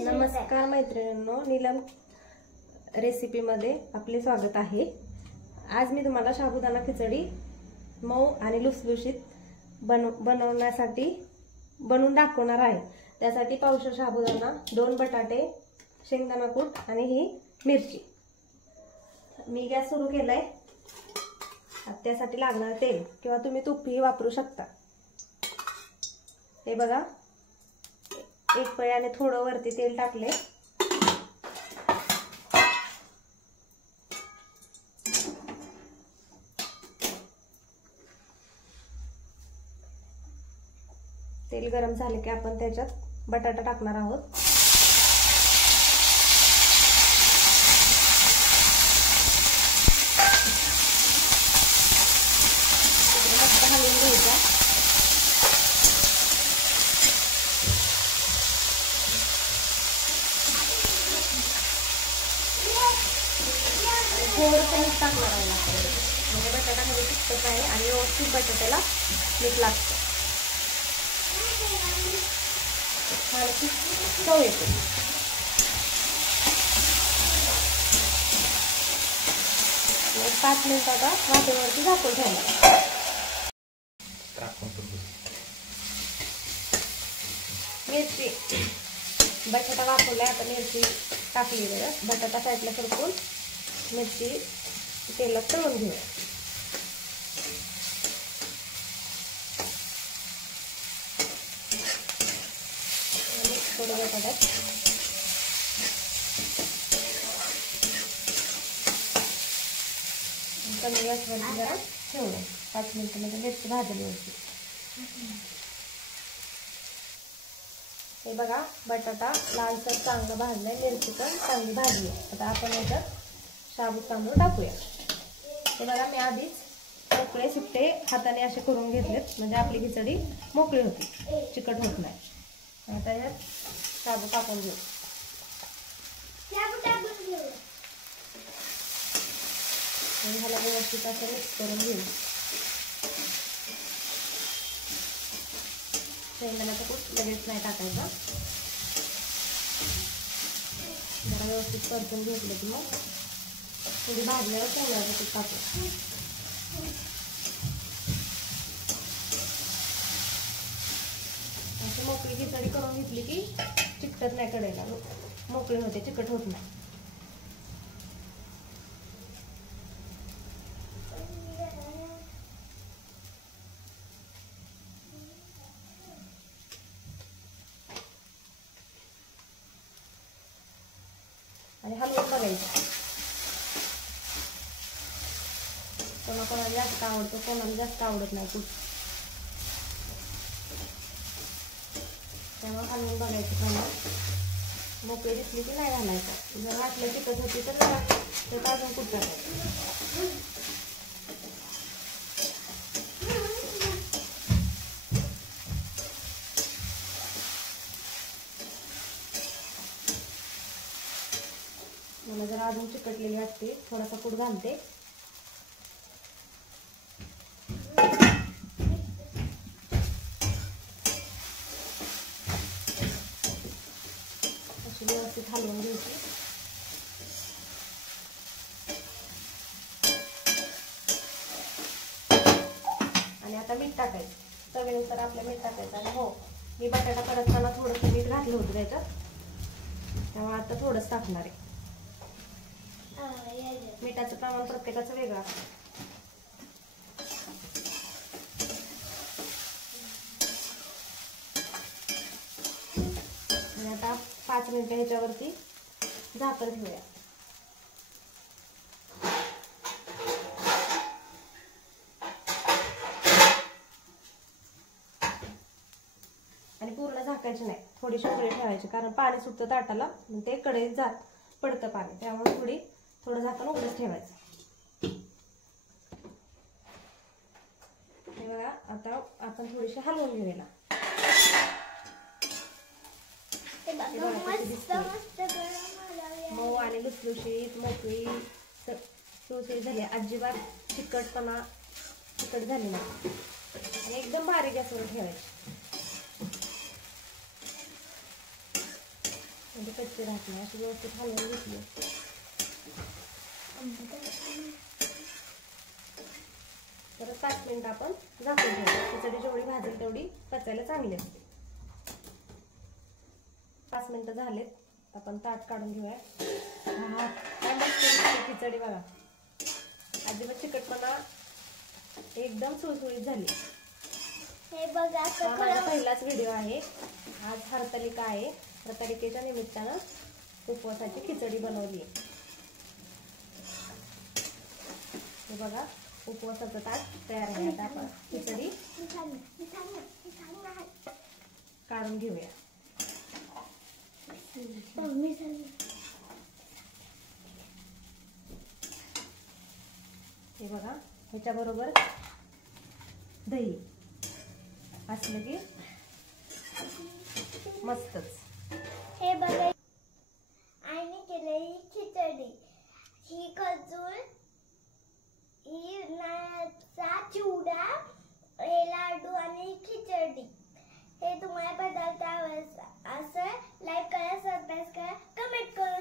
नमस्कार मैत्रिणींनो, नीलम रेसिपीमध्ये आपले स्वागत आहे। आज मी तुम्हाला साबुदाणा खिचडी मऊ आणि लुसलुशीत बनवण्यासाठी बनवून दाखवणार आहे। त्यासाठी पावशेर साबुदाणा, 2 बटाटे, शेंगदाणा कूट आणि ही मिरची। मी गॅस सुरू केलाय। त्यासाठी लागणार तेल किंवा तुम्ही तूपही वापरू शकता। हे बघा, एक पळ्याने थोडं वरती तेल टाकले। तेल गरम झाले की आपण त्याच्यात बटाटा टाकणार आहोत। मस्त हलवून घ्यायचा। थोडंसं मीठ टाकणार आहे म्हणजे बटाटा मध्ये चिकटत नाही आणि व्यवस्थित बटाट्याला मीठ लागतं आणि चव येते। एक 5 मिनिटाचा वाफेवरती झाकून ठेवणार। मिरची, बटाटा वाफवलाय, आता मिरची टाकली आहे। बटाटा साईडला सरकून मिरची तेलात तळून घेऊ। थोडं बटाट्यात कमी गॅसवरती जरा ठेवलं। 5 मिनिटांमध्ये मिरची भाजली होती। हे बघा, बटाटा लालसर चांगला भाजलाय, मिरची पण चांगली भाजली। आता आपण याच्यात साबूत तांदूळ टाकूया। हे बघा, मी आधीच मोकळे सुट्टे हाताने असे करून घेतलेत म्हणजे आपली खिचडी मोकळी होती, चिकट होत नाही। आता यात साबू टाकून घेऊ। ह्याला व्यवस्थित असं मिक्स करून घेऊ। शेंगदाण्याचा कूट लगेच नाही टाकायचा, जरा व्यवस्थित परतून घेतलं की मग थोडी भाजल्यावर शेंगदाण्याचं कूट टाकू। अशी मोकळी खिचडी करून घेतली की चिकटत नाही, कडेला मोकळी होते, चिकट होत नाही। आणि हलवून बघायचं। कोणाला जास्त आवडतं, कोणाला जास्त आवडत नाही कूट, तेव्हा हलवून बघायचं। कोणाला मोकळी दिसली की नाही घालायचं, जर वाटलं चिकट होती तर त्यात अजून कूट टाकायचं। मला जरा अजून चिकटलेली वाटते, थोडासा कूट घालते। अशी व्यवस्थित हलवून घ्यायची। आणि आता मीठ टाकायचं, चवीनुसार आपल्या मीठ टाकायचं। आणि हो, मी बटाटा परतताना थोडंसं मीठ घातलं होतं त्याच्यात, तेव्हा आता थोडंच टाकणार आहे। मिठाचं प्रमाण प्रत्येकाचं वेगळं असतं। आणि आता 5 मिनिटं ह्याच्यावरती झाकण ठेवूया। आणि पूर्ण झाकायचे नाही, थोडीशी उकळी ठेवायची, कारण पाणी सुटतं ताटाला, ते कढईत पडतं पाणी, त्यामुळे थोडं झाकण उघडच ठेवायचं। हे बघा, आता आपण थोडीशी हलवून घेऊया। मऊ आणि लुसलुशीत मोकळी सुसुशीत झाली, अजिबात चिकट झाली नाही आणि एकदम बारीक गॅसवर ठेवायची। म्हणजे कच्चे राहत नाही. अशी व्यवस्थित हलवून घेतली. परत 5 मिनिट आपण झाकून ठेवू. खिचडी जेवढी भाजेल तेवढी पचायला चांगली असते. 5 मिनिटं झालेत. आपण ताट काढून घेऊया. काय मस्त खिचडी बघा. अजिबात चिकटपणा, एकदम सुळसुळीत झाली. हे बघा, हा माझा पहिलाच व्हिडिओ आहे. आज हरतालिका आहे. हरतालिकेच्या निमित्तानं उपवासाची खिचडी बनवली आहे. हे बघा, उपवासाचं ताट तयार आहे. आता आपण खिचडी काढून घेऊया. हे बघा, ह्याच्याबरोबर दही असलं की मस्तच. हे बघा, आणि केलेली खिचडी, ही खजूर, ही नारळाचा चिवडा, हे लाडू आणि खिचडी. हे तुम्हाला पदार्थ आवडला असं लाईक करा, सबस्क्राईब करा, कमेंट करा.